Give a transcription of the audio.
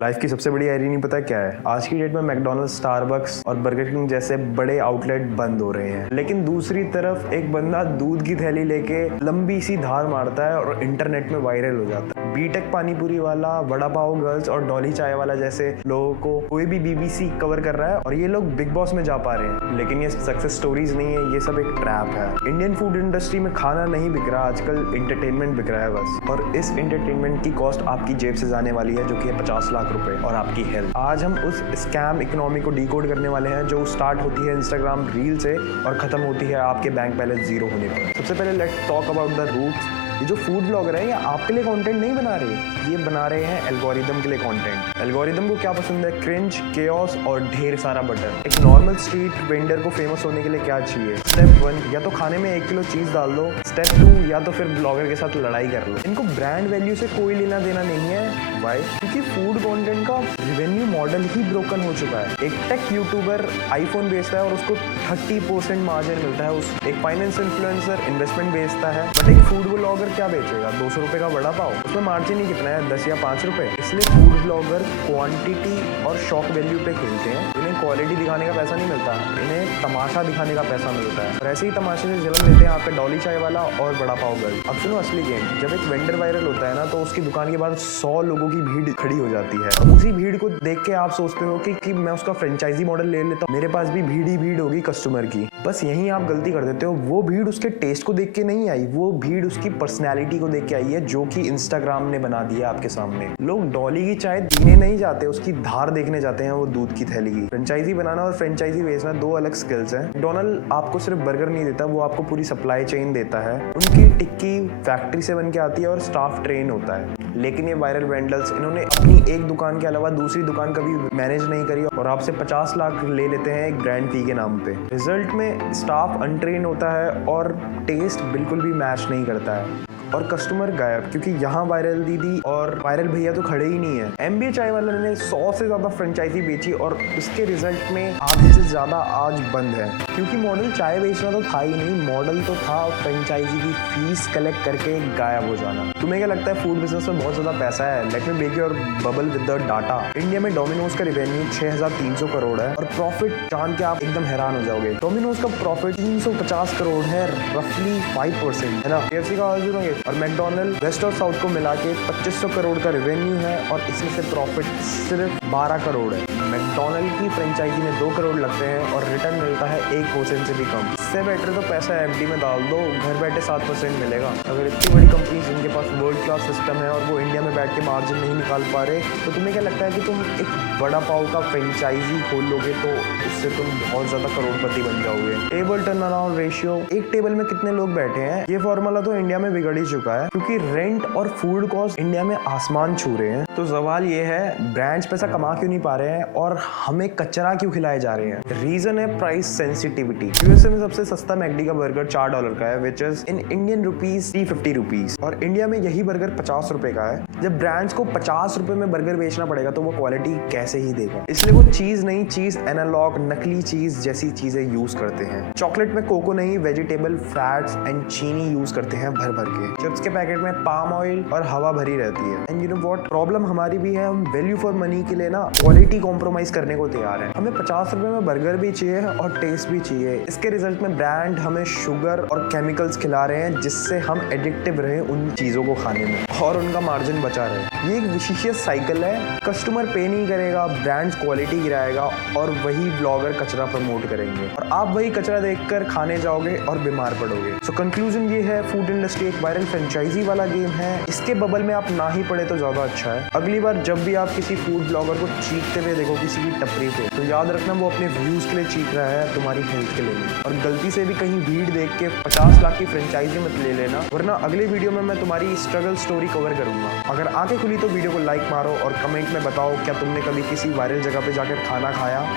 Life की सबसे बड़ी आयरनी पता है क्या है? आज की डेट में मैकडोनल्ड्स, स्टारबक्स और बर्गर किंग जैसे बड़े आउटलेट बंद हो रहे हैं, लेकिन दूसरी तरफ एक बंदा दूध की थैली लेके लंबी सी धार मारता है और इंटरनेट में वायरल हो जाता है। बीटेक पानीपुरी वाला, वड़ा पाव गर्ल्स और डॉली चाय वाला जैसे लोगों को कोई भी बीबीसी कवर कर रहा है और ये लोग बिग बॉस में जा पा रहे हैं। लेकिन ये सक्सेस स्टोरीज नहीं है, ये सब एक ट्रैप है। इंडियन फूड इंडस्ट्री में खाना नहीं बिक रहा, आजकल इंटरटेनमेंट बिक रहा है बस। और इस इंटरटेनमेंट की कॉस्ट आपकी जेब से जाने वाली है, जो कि है 50 लाख रुपए और आपकी हेल्थ। आज हम उस स्कैम इकोनॉमी को डिकोड करने वाले हैं जो स्टार्ट होती है इंस्टाग्राम रील से और खत्म होती है आपके बैंक बैलेंस जीरो होने पर। सबसे पहले let's talk about the roots. ये जो फूड ब्लॉगर है ये आपके लिए कंटेंट नहीं बना रहे, ये बना रहे हैं एल्गोरिदम के लिए कंटेंट। एल्गोरिदम को क्या पसंद है? क्रिंज, केओस और ढेर सारा बटर। एक नॉर्मल स्ट्रीट वेंडर को फेमस होने के लिए क्या चाहिए? स्टेप 1 या तो खाने में 1 किलो चीज डाल दो। स्टेप 2 या तो फिर ब्लॉगर के साथ लड़ाई कर लो। इनको ब्रांड वैल्यू से कोई लेना देना नहीं है। वाई? क्योंकि फूड कंटेंट का रेवेन्यू मॉडल ही ब्रोकन हो चुका है। एक टेक यूट्यूबर आईफोन बेचता है और उसको 30% मार्जिन मिलता है। एक फाइनेंस इन्फ्लुएंसर इन्वेस्टमेंट बेचता है, बट एक फूड ब्लॉगर क्या बेचेगा? 200 रुपए का वड़ा पाव, उसमें मार्जिन ही कितना है? 10 या 5 रुपए। इसलिए फूड ब्लॉगर क्वांटिटी और शॉक वैल्यू पे खेलते हैं। इन्हें क्वालिटी दिखाने का पैसा नहीं मिलता, इन्हें तमाशा दिखाने का पैसा मिलता है। और ऐसे ही तमाशे से जन्म लेते हैं आपके डॉली चाय वाला और वड़ा पाव गर्ल। अब सुनो असली गेम। जब एक वेंडर वायरल होता है ना, तो उसकी दुकान के बाद 100 लोगों की भीड़ खड़ी हो जाती है। और उसी भीड़ को देख के आप सोचते हो कि मैं उसका फ्रेंचाइजी मॉडल ले लेता हूँ, मेरे पास भी भीड़ ही भीड़ होगी कस्टमर की। बस यही आप गलती कर देते हो। वो भीड़ उसके टेस्ट को देख के नहीं आई, वो भीड़ उसकी पर्सनैलिटी को देख के आई है, जो कि इंस्टाग्राम ने बना दिया आपके सामने। लोग डॉली की चाय पीने नहीं जाते, उसकी धार देखने जाते हैं, वो दूध की थैली की। फ्रेंचाइजी बनाना और फ्रेंचाइजी बेचना 2 अलग स्किल्स हैं। मैकडोनल्ड आपको सिर्फ बर्गर नहीं देता, वो आपको पूरी सप्लाई चेन देता है। उनकी टिक्की फैक्ट्री से बन के आती है और स्टाफ ट्रेन होता है। लेकिन ये वायरल वेंडल्स, इन्होंने अपनी एक दुकान के अलावा दूसरी दुकान कभी मैनेज नहीं करी और आपसे 50 लाख ले लेते हैं एक ब्रांड फी के नाम पे। रिजल्ट में स्टाफ अनट्रेन होता है और टेस्ट बिल्कुल भी मैच नहीं करता है और कस्टमर गायब, क्योंकि यहाँ वायरल दीदी और वायरल भैया तो खड़े ही नहीं है। एमबीए चाय वाले ने 100 से ज्यादा फ्रेंचाइजी बेची और उसके रिजल्ट में आधे से ज्यादा आज बंद है, क्योंकि मॉडल चाय बेचना तो था ही नहीं, मॉडल तो था फ्रेंचाइजी की फीस कलेक्ट करके गायब हो जाना। तुम्हें क्या लगता है फूड बिजनेस में बहुत ज्यादा पैसा है? Let me break your bubble with the data. India में डोमिनोज का रेवेन्यू 6300 करोड़ है और प्रॉफिट जान के आप एकदम हैरान हो जाओगे। डोमिनोज का प्रॉफिट 350 करोड़ है, रफली 5% है ना। KFC का और मैकडोनल्ड वेस्ट और साउथ को मिला के 2500 करोड़ का रेवेन्यू है और इसमें से प्रॉफिट सिर्फ 12 करोड़ है। मैकडोनल्ड की फ्रेंचाइजी में 2 करोड़ लगते हैं और रिटर्न मिलता है 1% से भी कम। इससे बेटर तो पैसा एफडी में डाल दो, घर बैठे 7% मिलेगा। अगर इतनी बड़ी कंपनी जिनके पास वर्ल्ड क्लास सिस्टम है और वो इंडिया में बैठ के मार्जिन नहीं निकाल पा रहे, तो तुम्हें क्या लगता है कि तुम एक वड़ा पाव का फ्रेंचाइजी खोल लोगे तो उससे तुम बहुत ज्यादा करोड़पति बन जाओगे? टेबल टर्न अराउंड रेशियो, एक टेबल में कितने लोग बैठे हैं, ये फॉर्मूला तो इंडिया में बिगड़ ही चुका है, क्योंकि रेंट और फूड कॉस्ट इंडिया में आसमान छू रहे हैं। तो सवाल ये है, ब्रांड्स पैसा कमा क्यों नहीं पा रहे हैं और हमें कचरा क्यों खिलाए जा रहे हैं? रीजन है प्राइस सेंसिटिविटी। यूएसए में सबसे सस्ता मैकडी का बर्गर $4 का है, which is in Indian rupees 350 rupees, और इंडिया में यही बर्गर 50 रुपए का है। जब ब्रांड्स को 50 रुपए में बर्गर बेचना पड़ेगा तो वो क्वालिटी कैसे ही देगा? इसलिए वो चीज नहीं, चीज एनालॉग नकली चीज जैसी चीजें यूज करते हैं। चॉकलेट में कोको नहीं, वेजिटेबल फैट्स एंड चीनी यूज करते हैं भर भर के। चिप्स के पैकेट में पाम ऑयल और हवा भरी रहती है। And you know what problem हमारी भी है, हम वैल्यू फॉर मनी के लिए ना क्वालिटी कॉम्प्रोमाइज करने को तैयार है। हमें 50 रुपए में बर्गर भी चाहिए और टेस्ट भी चाहिए। इसके रिजल्ट में ब्रांड हमें शुगर और केमिकल्स खिला रहे हैं, जिससे हम एडिक्टिव रहे उन चीजों को खाने में और उनका मार्जिन बचा रहे। ये एक विशिष्ट साइकिल है। कस्टमर पे नहीं करेगा, ब्रांड्स क्वालिटी गिराएगा और वही ब्लॉगर कचरा प्रमोट करेंगे और आप वही कचरा देखकर खाने जाओगे और बीमार पड़ोगे। सो कंक्लूजन ये है, फूड इंडस्ट्री एक वायरल फ्रेंचाइजी वाला गेम है। इसके बबल में आप ना ही पड़े तो ज्यादा अच्छा है। अगली बार जब भी आप किसी फूड ब्लॉगर को चीखते हुए देखो किसी की टपरी पे, तो याद रखना वो अपने व्यूज के लिए चीख रहा है, तुम्हारी हेल्थ के लिए नहीं। और गलती से भी कहीं भीड़ देख के 50 लाख की फ्रेंचाइजी मत ले लेना, वरना अगले वीडियो में मैं तुम्हारी स्ट्रगल स्टोरी कवर करूंगा। अगर आंखें खुली तो वीडियो को लाइक मारो और कमेंट में बताओ क्या तुमने कभी किसी वायरल जगह पे जाकर खाना खाया।